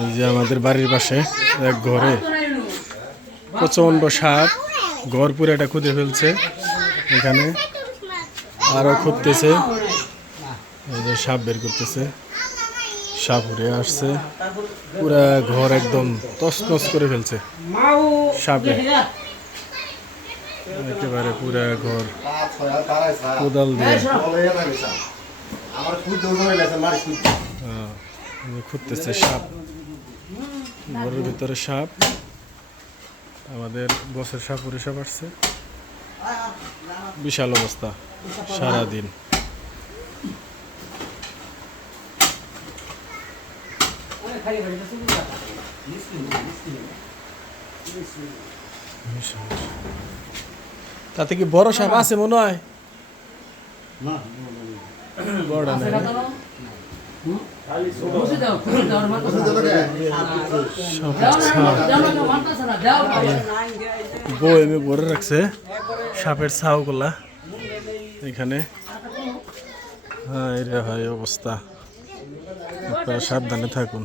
এই যে আমাদের বাড়ির পাশে এক ঘরে প্রচন্ড সাপ, ঘর পুরাটা খুঁজে ফেলছে। এখানে আরো খুঁজতেছে, এই যে সাপ বের করতেছে, সাপ উড়ে আসছে, পুরা ঘর একদম তছনছ করে ফেলছে সাপে, একেবারে পুরা ঘর কোদাল দিয়ে খুঁজতেছে সাপ, ঘরের ভিতরে সাপ। আমাদের বছর সাপ সাপ আসছে, বিশাল অবস্থা সারাদিন। তাতে কি বড় সাপ আছে মনে হয়? বড় নাই, বইমে ভরে রাখছে সাপের ছাউ গুলা এখানে। হ্যাঁ, এটা হয় অবস্থা, আপনারা সাবধানে থাকুন।